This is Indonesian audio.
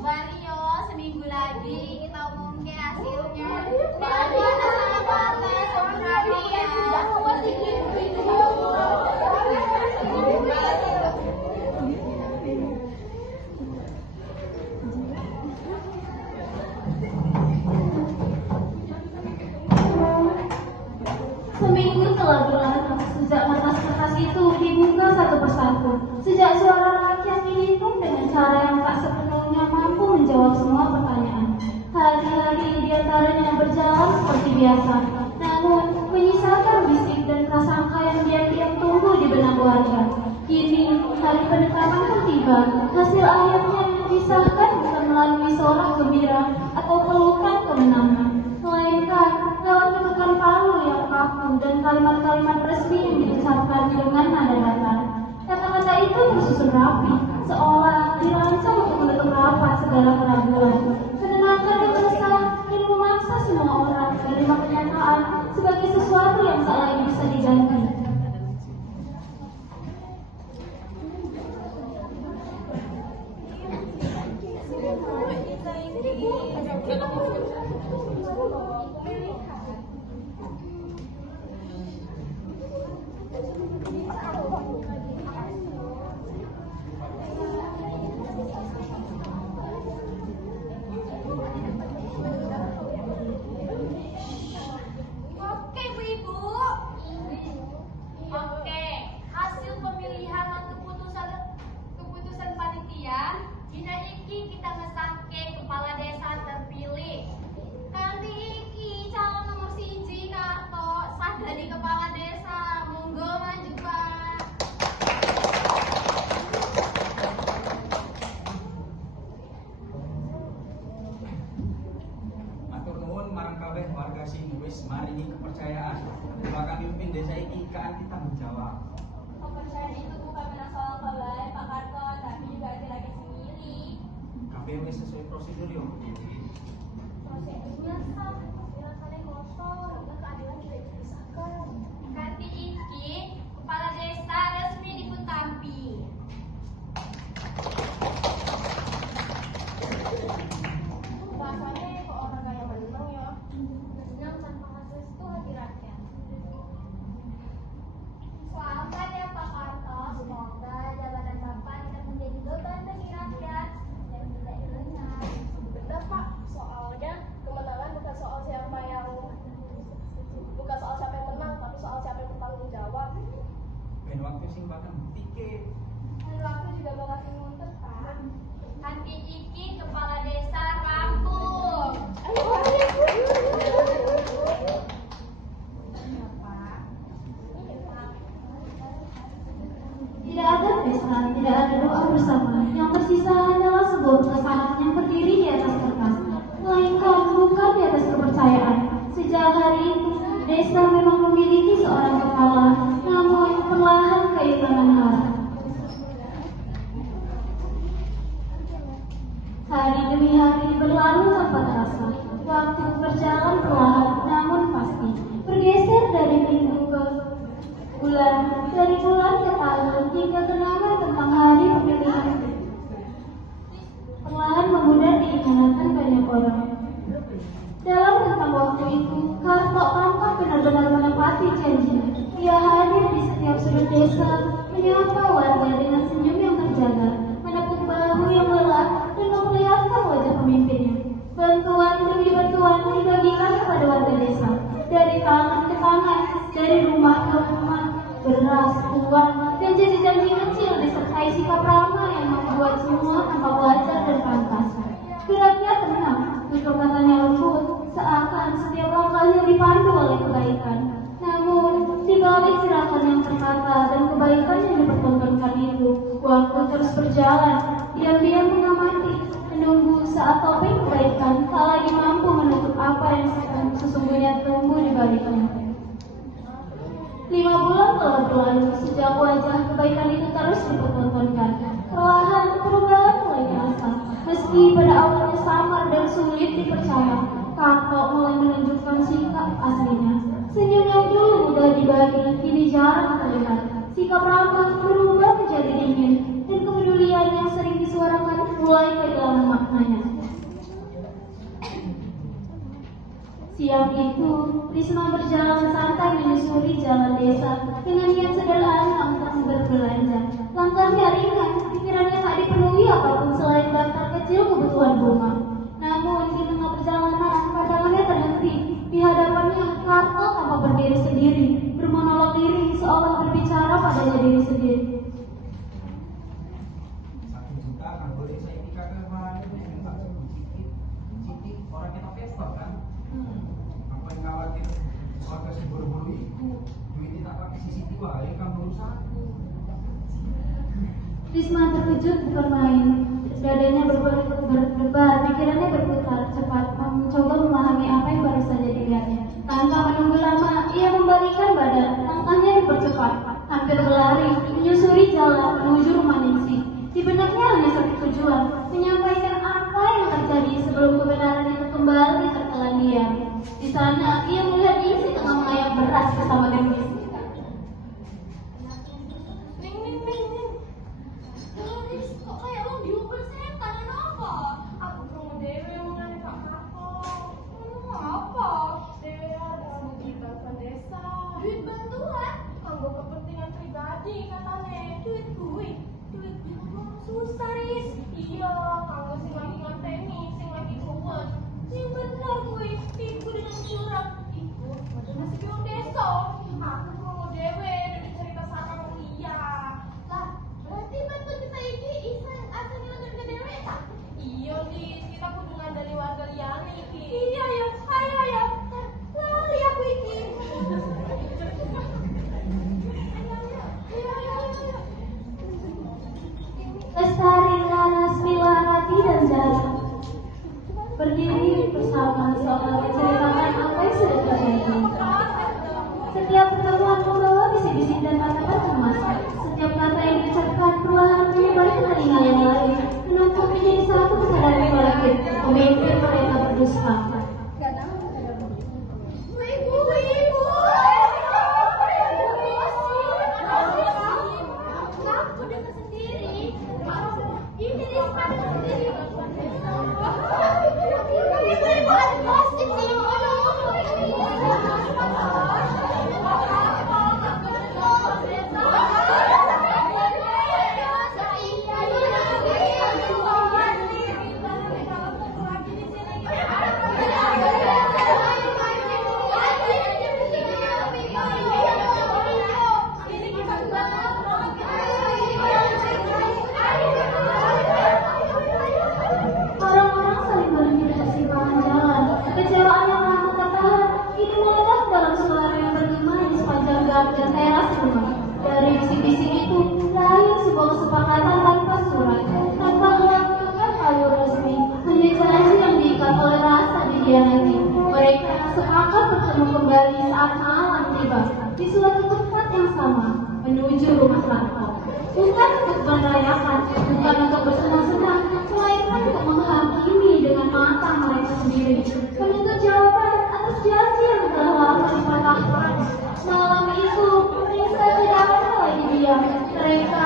Mario, seminggu lagi kita umumkan hasilnya. Bagaimana sahabatnya sebenarnya? Seminggu telah berlalu sejak kertas-kertas itu dibuka satu persatu. Sejak suara rakyat dihitung dengan cara yang tak sepenuhnya mampu menjawab semua pertanyaan. Hari-hari di antaranya berjalan seperti biasa, namun menyisakan bisik dan prasangka yang diam-diam tumbuh di benak warga. Kini hari penetapan pun tiba. Hasil akhirnya disahkan bukan melalui sorak gembira atau pelukan kemenangan, melainkan lewat ketukan palu yang kaku dan kalimat-kalimat resmi yang diucapkan dengan nada datar. Kata-kata itu tersusun rapi, seolah dirancang untuk menutup rapat segala keraguan, menenangkan yang resah dan memaksa semua orang menerima kenyataan sebagai sesuatu yang tak lagi bisa diganti. Oke, Bu Ibu. Oke, hasil pemilihan dan keputusan panitia. Dina iki kita ngesake kepala desa terpilih. Kanti iki calon nomor 1 Karto sah dari kepala desa. Monggo maju, Pak. Matur nuwun marang kabeh warga sing wis maringi kepercayaan bakal mimpin desa iki kanthi tanggung jawab. Kepercayaan itu bukan menang soal kelalaian Pak Karto, tapi juga laki-laki sendiri. Kabeh wis sesuai prosedur yo. Prosedurnya sah, rasanya kosong, keadilan tidak dipisahkan. Kanti iki kepala desa resmi dipuntampi. Rasanya kok orang kayak menang ya. Menang tanpa hasil itu hati rakyat. Selamat ya Pak Karto, semoga jabatan Bapak tidak menjadi beban bagi rakyat dan tidak hilang. Benar Pak, soalnya kemenangan bukan soal siapa yang menang, tapi soal siapa yang bertanggung jawab. Ben waktu sing bakal buktike. Dan waktu juga bakal ngumpet Pak. Kanti iki kepala desa rampung. Tidak ada pesta, tidak ada doa bersama. Yang tersisa hanyalah sebuah kesamaan yang berdiri di atas kertas, melainkan bukan di atas kepercayaan. Sejak hari itu, desa memang memiliki seorang kepala, namun perlahan kehilangan arah. Hari demi hari berlalu tanpa terasa. Waktu berjalan perlahan, namun pasti. Bergeser dari minggu ke bulan, dari bulan ke tahun, hingga kenangan tentang hari pemilihan perlahan memudar diingatan banyak orang. Dalam rentang waktu itu, Karto tampak benar-benar menepati janjinya. Ia hadir di setiap sudut desa, menyapa warga dengan senyum yang terjaga, menepuk bahu yang lelah, dan memperlihatkan wajah pemimpinnya. Bantuan demi bantuan dibagikan kepada warga desa, dari tangan ke tangan, dari rumah ke rumah, beras, uang, dan janji-janji kecil disertai sikap ramah yang membuat semua tampak wajar dan pantas. Geraknya tenang, tutur katanya lembut, seakan setiap langkahnya dipandu oleh kebaikan. Namun, di balik gerakan yang tertata dan kebaikan yang dipertontonkan itu, waktu terus berjalan, diam-diam mengamati, menunggu saat topeng kebaikan tak lagi mampu menutup apa yang sesungguhnya tumbuh di baliknya. 5 bulan telah berlalu sejak wajah kebaikan itu terus dipertontonkan. Perlahan perubahan mulai terasa. Meski pada awalnya samar dan sulit dipercaya, Karto mulai menunjukkan sikap aslinya. Senyum yang dulu mudah dibagi, kini jarang terlihat. Sikap ramah berubah menjadi dingin, dan kepedulian yang sering disuarakan mulai kehilangan maknanya. Diam itu, Risma berjalan santai menyusuri jalan desa dengan niat sederhana untuk berbelanja. Langkahnya ringan, pikirannya tak dipenuhi apapun selain daftar kecil kebutuhan rumah. Namun di tengah perjalanan, pandangannya terhenti. Di hadapannya, Karto tampak berdiri sendiri, bermonolog diri seolah berbicara padanya diri sendiri. 1 juta kan boleh saya nikah ke mana? Minta sedikit orang kita pesta kan? Apa yang khawatir warga si buru-buru itu duitnya tak pakai CCTV ya kan urusanku. Risma terkejut bukan main. Dadanya berdebar, pikirannya berputar cepat, mencoba memahami apa yang baru saja dilihatnya. Tanpa menunggu lama, ia membalikkan badan, langkahnya dipercepat, hampir berlari, menyusuri jalan menuju rumah Ningsih. Di benaknya hanya satu tujuan, menyampaikan apa yang terjadi sebelum kebenaran itu kembali tertelan diam. Di sana, ia melihat Ningsih tengah mengayak beras bersama Gendis. Kok kayak lo diuber setan, kenapa? Aku ketemu Dewi mengenai Kak Marco. Apa? Dewi ada duit bantuan desa. Duit bantuan? Kanggo kepentingan pribadi katanya. Duit susah, Riz. Iya, kanggo sing lagi nganteni, sing lagi kuat. Yang benar gue, tipu dengan curang. Itu macam nasi biong desa. Aku mau Dewi dari cerita sama Mulia. Lah, berarti bantu kita ini iseng asal nyelenggara ke Dewi tak? Iya, Lis, kita kunjungan dari warga liane iki. Iya ya, ayo ya. Lali aku ini. Ayo. Lestari, Laras, Mila, Rati, dan Zara berdiri bersama seolah menceritakan apa yang sudah terjadi. Setiap pertemuan membawa bisik-bisik dan kata cemas. Setiap kata yang diucapkan perlahan menyebar ke telinga yang lain, menumpuk menjadi satu kesadaran kolektif, memimpin mereka berdusta. Ibu. Aku dengar sendiri. Ini Risma dengar sendiri. Ibu ada plastik sih. Orang-orang saling berhenti di persimpangan jalan. Kecewaan yang lama tertahan kini meledak dalam suara yang bergema di sepanjang gang dan teras rumah. Dari bisik-bisik itu lahir sebuah kesepakatan tanpa surat, tanpa melakukan palu resmi, hanya janji yang diikat oleh rasa dikhianati. Mereka sepakat bertemu kembali saat malam tiba di suatu tempat yang sama, menuju rumah Santo. Bukan untuk merayakan, bukan untuk bersenang-senang, melainkan untuk menghakimi dengan mata mereka sendiri, menuntut jawaban atas janji yang telah lama dipatahkan. Malam itu, Nisa tidak ada lagi diam. Mereka